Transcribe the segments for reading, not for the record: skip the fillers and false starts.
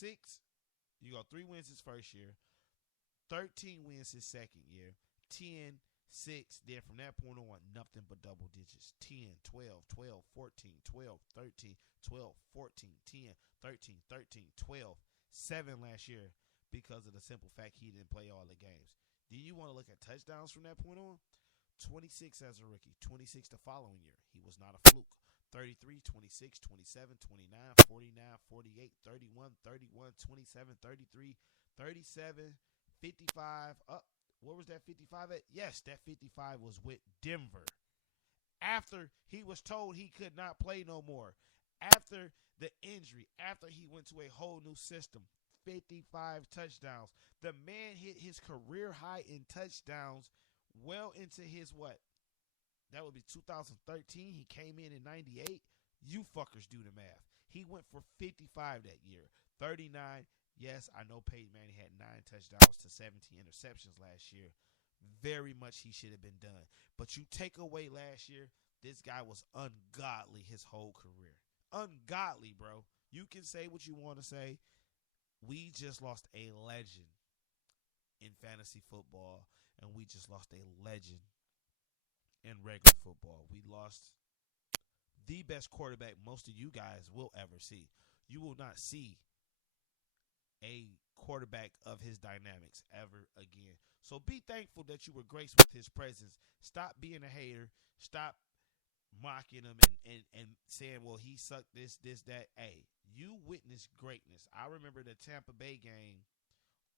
You go 3 wins his first year, 13 wins his second year, 10, 6. Then from that point on, nothing but double digits. 10, 12, 12, 14, 12, 13, 12, 14, 10, 13, 13, 12, 7 last year because of the simple fact he didn't play all the games. Do you want to look at touchdowns from that point on? 26 as a rookie, 26 the following year. He was not a fluke. 33, 26, 27, 29, 49, 48, 31, 31, 27, 33, 37, 55. Where was that 55 at? Yes, that 55 was with Denver. After he was told he could not play no more. After the injury. After he went to a whole new system. 55 touchdowns. The man hit his career high in touchdowns well into his what? That would be 2013. He came in 98. You fuckers do the math. He went for 55 that year. 39. Yes, I know Peyton Manning had 9 touchdowns to 17 interceptions last year. Very much he should have been done. But you take away last year, this guy was ungodly his whole career. Ungodly, bro. You can say what you want to say. We just lost a legend in fantasy football, and we just lost a legend in regular football. We lost the best quarterback most of you guys will ever see. You will not see a quarterback of his dynamics ever again. So be thankful that you were graced with his presence. Stop being a hater. Stop mocking him and saying, well, he sucked this, that. Hey, you witnessed greatness. I remember the Tampa Bay game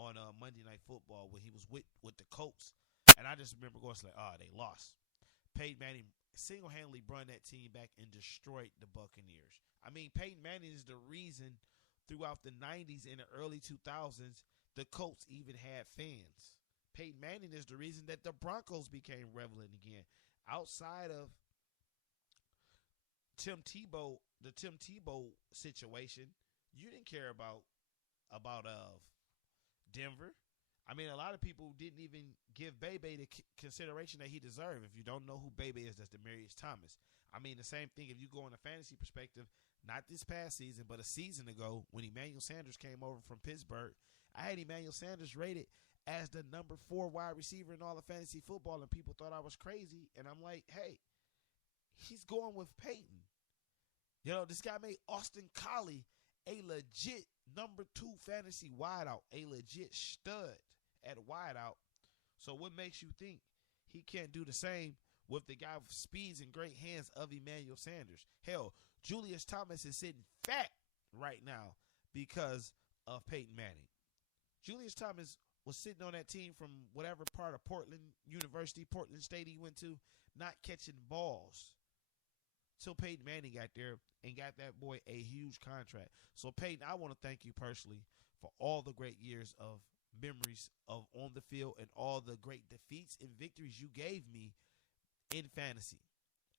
on Monday Night Football when he was with the Colts. And I just remember going like, they lost. Peyton Manning single-handedly brought that team back and destroyed the Buccaneers. I mean, Peyton Manning is the reason throughout the 90s and the early 2000s, the Colts even had fans. Peyton Manning is the reason that the Broncos became relevant again. Outside of the Tim Tebow situation, you didn't care about Denver. I mean, a lot of people didn't even give Bebe the consideration that he deserved. If you don't know who Bebe is, that's Demaryius Thomas. I mean, the same thing if you go on a fantasy perspective, not this past season, but a season ago when Emmanuel Sanders came over from Pittsburgh, I had Emmanuel Sanders rated as the number 4 wide receiver in all of fantasy football, and people thought I was crazy. And I'm like, hey, he's going with Peyton. You know, this guy made Austin Collie a legit number 2 fantasy wideout, a legit stud at wideout. So what makes you think he can't do the same with the guy with speeds and great hands of Emmanuel Sanders? Hell, Julius Thomas is sitting fat right now because of Peyton Manning. Julius Thomas was sitting on that team from whatever part of Portland State he went to, not catching balls. Till Peyton Manning got there and got that boy a huge contract. So Peyton, I want to thank you personally for all the great years of memories of on the field and all the great defeats and victories you gave me in fantasy.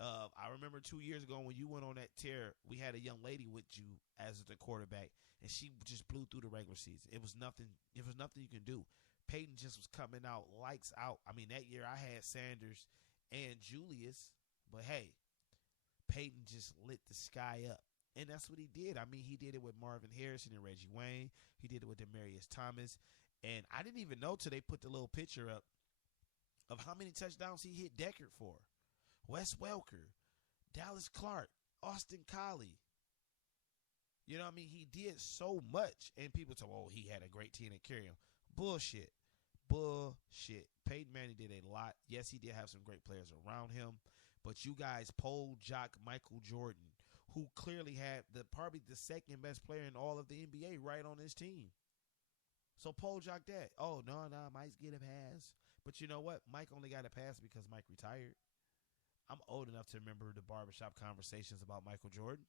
I remember 2 years ago when you went on that tear, we had a young lady with you as the quarterback, and she just blew through the regular season. It was nothing you can do. Peyton just was coming out, lights out. I mean, that year I had Sanders and Julius, but hey, Peyton just lit the sky up. And that's what he did. I mean, he did it with Marvin Harrison and Reggie Wayne. He did it with Demaryius Thomas. And I didn't even know till they put the little picture up of how many touchdowns he hit Deckard for. Wes Welker, Dallas Clark, Austin Collie. You know what I mean? He did so much. And people say, oh, he had a great team that carried him. Bullshit. Peyton Manning did a lot. Yes, he did have some great players around him. But you guys polled Jock Michael Jordan, who clearly had probably the second best player in all of the NBA right on his team. So poll Jock that. Oh, no, Mike's get a pass. But you know what? Mike only got a pass because Mike retired. I'm old enough to remember the barbershop conversations about Michael Jordan.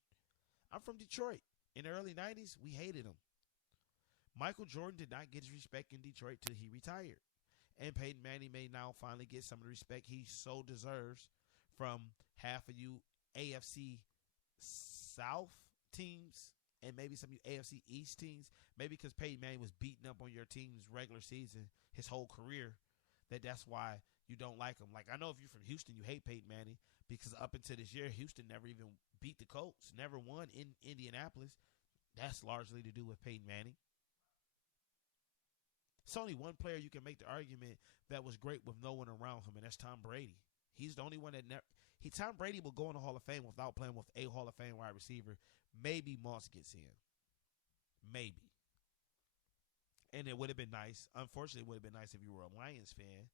I'm from Detroit. In the early 90s, we hated him. Michael Jordan did not get his respect in Detroit till he retired. And Peyton Manning may now finally get some of the respect he so deserves from half of you AFC South teams and maybe some of you AFC East teams. Maybe because Peyton Manning was beating up on your team's regular season his whole career, that's why you don't like him. Like, I know if you're from Houston, you hate Peyton Manning because up until this year, Houston never even beat the Colts, never won in Indianapolis. That's largely to do with Peyton Manning. It's only one player you can make the argument that was great with no one around him, and that's Tom Brady. He's the only one that never. Tom Brady will go in the Hall of Fame without playing with a Hall of Fame wide receiver. Maybe Moss gets in. Maybe. And it would have been nice. Unfortunately, it would have been nice if you were a Lions fan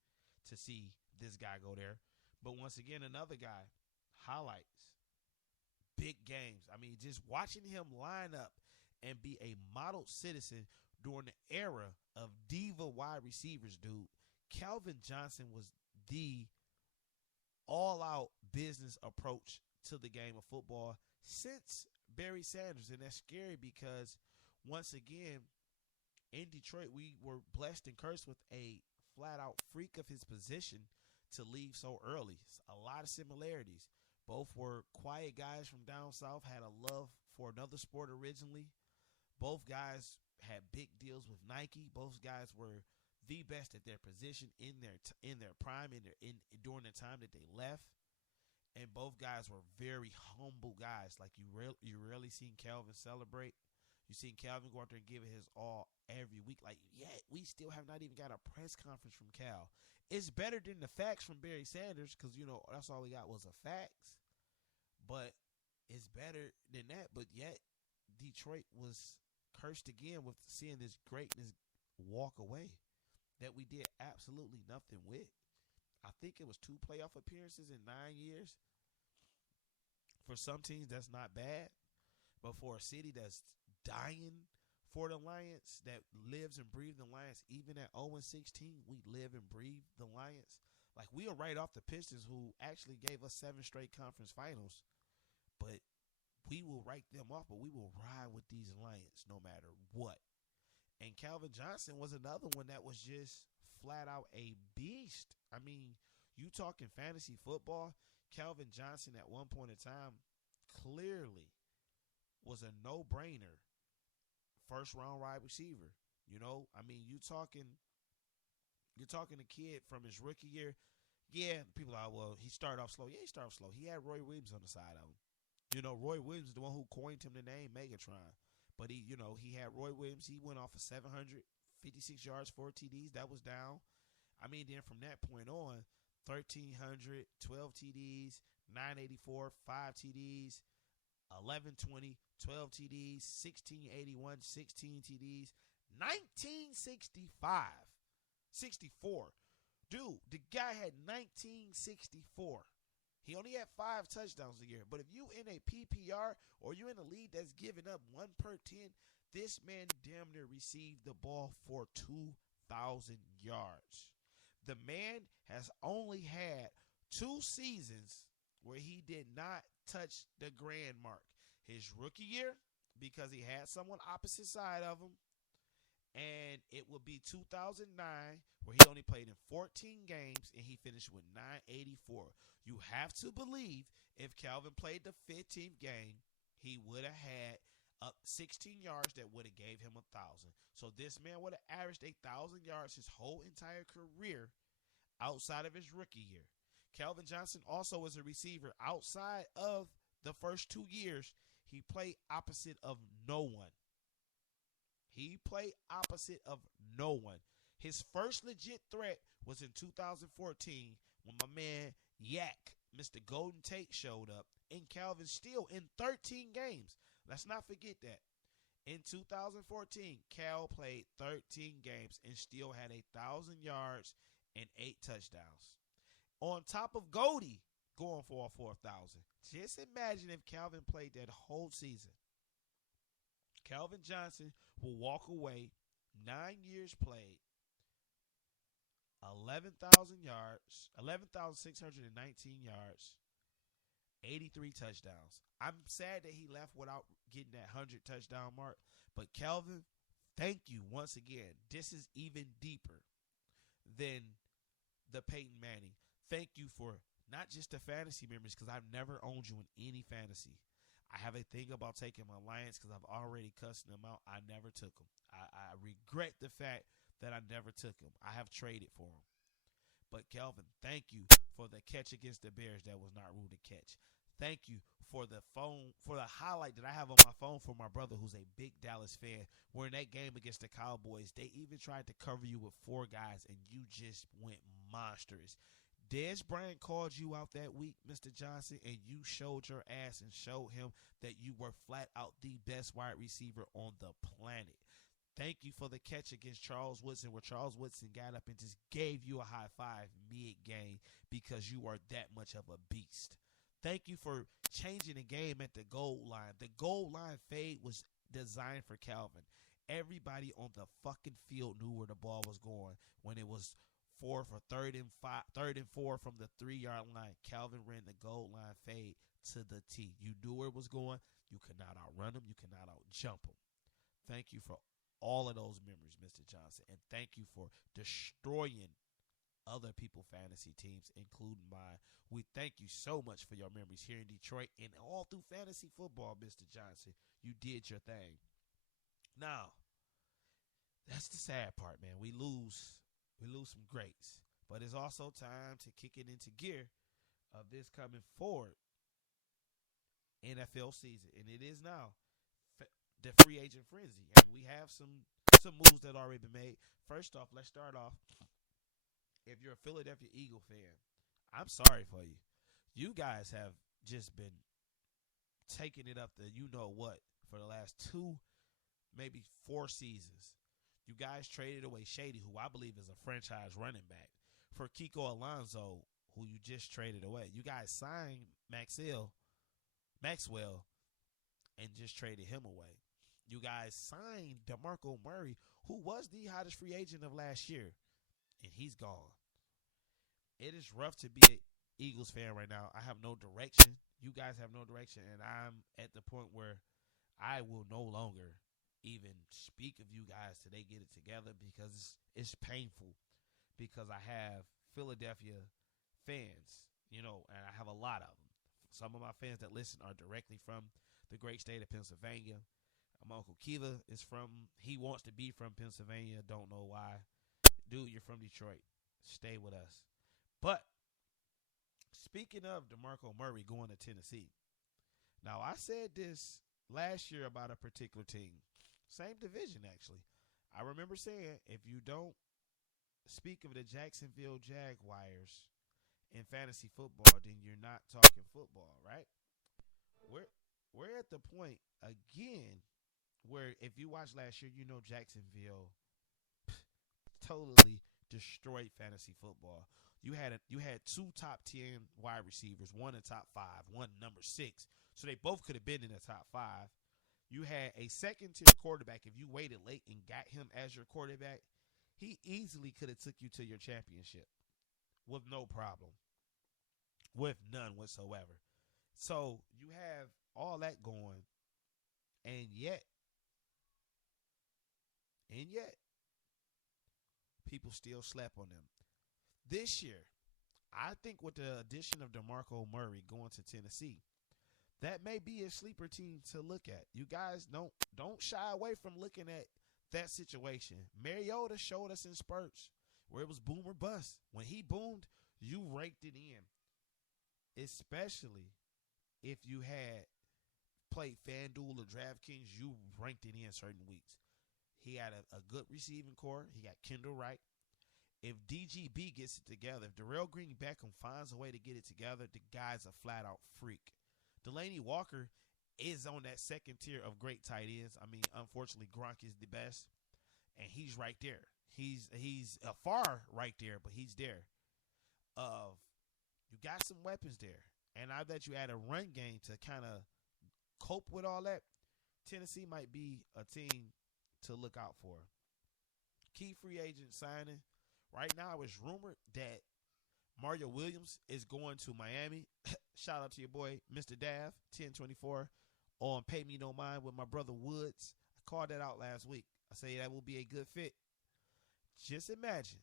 to see this guy go there. But once again, another guy, highlights, big games. I mean, just watching him line up and be a model citizen during the era of diva wide receivers, dude. Calvin Johnson was the all-out business approach to the game of football since Barry Sanders. And that's scary because, once again, in Detroit, we were blessed and cursed with a flat-out freak of his position to leave so early. A lot of similarities. Both were quiet guys from down south, had a love for another sport originally. Both guys had big deals with Nike. Both guys were the best at their position in their prime, during the time that they left. And both guys were very humble guys. Like you rarely seen Calvin celebrate. You seen Calvin go out there and give it his all every week. Like, yeah, we still have not even got a press conference from Cal. It's better than the facts from Barry Sanders because, that's all we got was a facts. But it's better than that. But yet, Detroit was cursed again with seeing this greatness walk away that we did absolutely nothing with. I think it was 2 playoff appearances in 9 years. For some teams, that's not bad. But for a city that's dying for the Lions, that lives and breathes the Lions, even at 0-16, we live and breathe the Lions. Like, we are right off the Pistons, who actually gave us 7 straight conference finals. But we will write them off, but we will ride with these Lions no matter what. And Calvin Johnson was another one that was just flat out a beast. I mean, you talking fantasy football, Calvin Johnson at one point in time clearly was a no-brainer first-round wide receiver. I mean, you're talking a kid from his rookie year. Yeah, people are, well, he started off slow. Yeah, he started off slow. He had Roy Williams on the side of him. Roy Williams is the one who coined him the name Megatron. But he had Roy Williams. He went off for 756 yards, 4 TDs. That was down. I mean, then from that point on, 1,300, 12 TDs, 984, 5 TDs, 1120, 12 TDs, 1681, 16 TDs, 1965, 64. Dude, the guy had 1964. He only had 5 touchdowns a year. But if you in a PPR or you in a league that's giving up 1 per 10, this man damn near received the ball for 2,000 yards. The man has only had 2 seasons where he did not touch the grand mark. His rookie year, because he had someone opposite side of him, and it would be 2009, where he only played in 14 games, and he finished with 984. You have to believe if Calvin played the 15th game, he would have had 16 yards that would have gave him 1,000. So this man would have averaged 1,000 yards his whole entire career outside of his rookie year. Calvin Johnson also was a receiver outside of the first 2 years. He played opposite of no one. He played opposite of no one. His first legit threat was in 2014 when my man Yak, Mr. Golden Tate, showed up, and Calvin still in 13 games. Let's not forget that. In 2014, Cal played 13 games and still had 1,000 yards and 8 touchdowns. On top of Goldie going for a 4,000. Just imagine if Calvin played that whole season. Calvin Johnson will walk away 9 years played, 11,000 yards, 11,619 yards, 83 touchdowns. I'm sad that he left without getting that 100 touchdown mark. But Calvin, thank you once again. This is even deeper than the Peyton Manning. Thank you for not just the fantasy memories, because I've never owned you in any fantasy. I have a thing about taking my Lions because I've already cussed them out. I never took them. I regret the fact that I never took them. I have traded for them. But Calvin, thank you for the catch against the Bears that was not ruled a catch. Thank you for the phone for the highlight that I have on my phone for my brother who's a big Dallas fan. Where in that game against the Cowboys, they even tried to cover you with four guys and you just went monstrous. Dez Bryant called you out that week, Mr. Johnson, and you showed your ass and showed him that you were flat out the best wide receiver on the planet. Thank you for the catch against Charles Woodson, where Charles Woodson got up and just gave you a high five mid game because you are that much of a beast. Thank you for changing the game at the goal line. The goal line fade was designed for Calvin. Everybody on the fucking field knew where the ball was going when it was four for third and four from the 3 yard line. Calvin ran the goal line fade to the T. You knew where it was going. You could not outrun him. You could not outjump him. Thank you for all of those memories, Mr. Johnson, and thank you for destroying other people fantasy teams, including mine. We thank you so much for your memories here in Detroit and all through fantasy football, Mr. Johnson. You did your thing. Now, that's the sad part, man. We lose some greats, but it's also time to kick it into gear of this coming forward NFL season, and it is now the free agent frenzy, and we have some moves that already been made. First off, let's start off. If you're a Philadelphia Eagle fan, I'm sorry for you. You guys have just been taking it up the you know what for the last two, maybe 4 seasons. You guys traded away Shady, who I believe is a franchise running back, for Kiko Alonso, who you just traded away. You guys signed Maxwell, and just traded him away. You guys signed DeMarco Murray, who was the hottest free agent of last year, and he's gone. It is rough to be an Eagles fan right now. I have no direction. You guys have no direction, and I'm at the point where I will no longer even speak of you guys till they get it together because it's painful because I have Philadelphia fans, and I have a lot of them. Some of my fans that listen are directly from the great state of Pennsylvania. My Uncle Kiva he wants to be from Pennsylvania. Don't know why. Dude, you're from Detroit. Stay with us. But speaking of DeMarco Murray going to Tennessee, now I said this last year about a particular team. Same division, actually. I remember saying, if you don't speak of the Jacksonville Jaguars in fantasy football, then you're not talking football, right? We're at the point again where if you watched last year, Jacksonville totally destroyed fantasy football. You had 2 top 10 wide receivers, one in top 5, one number 6. So they both could have been in the top 5. You had a second tier quarterback. If you waited late and got him as your quarterback, he easily could have took you to your championship with no problem, with none whatsoever. So you have all that going, and yet, people still slept on them. This year, I think with the addition of DeMarco Murray going to Tennessee, that may be a sleeper team to look at. You guys don't shy away from looking at that situation. Mariota showed us in spurts where it was boom or bust. When he boomed, you raked it in. Especially if you had played FanDuel or DraftKings, you ranked it in certain weeks. He had a good receiving core. He got Kendall Wright. If DGB gets it together, if Darrell Green Beckham finds a way to get it together, the guy's a flat-out freak. Delaney Walker is on that second tier of great tight ends. I mean, unfortunately, Gronk is the best, and he's right there. He's a far right there, but he's there. You got some weapons there, and I bet you add a run game to kind of cope with all that. Tennessee might be a team to look out for. Key free agent signing. Right now, it's rumored that Mario Williams is going to Miami. Shout out to your boy, Mr. Dav, 1024, on Pay Me No Mind with my brother Woods. I called that out last week. I say that will be a good fit. Just imagine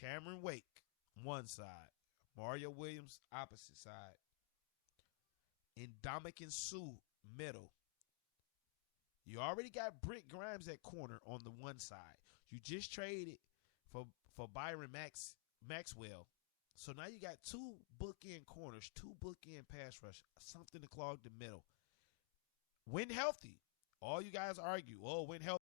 Cameron Wake, one side, Mario Williams, opposite side, and Dominican Sue, middle. You already got Brent Grimes at corner on the one side. You just traded for Byron Maxwell. So now you got two bookend corners, two bookend pass rush, something to clog the middle. When healthy, all you guys argue, oh, when healthy.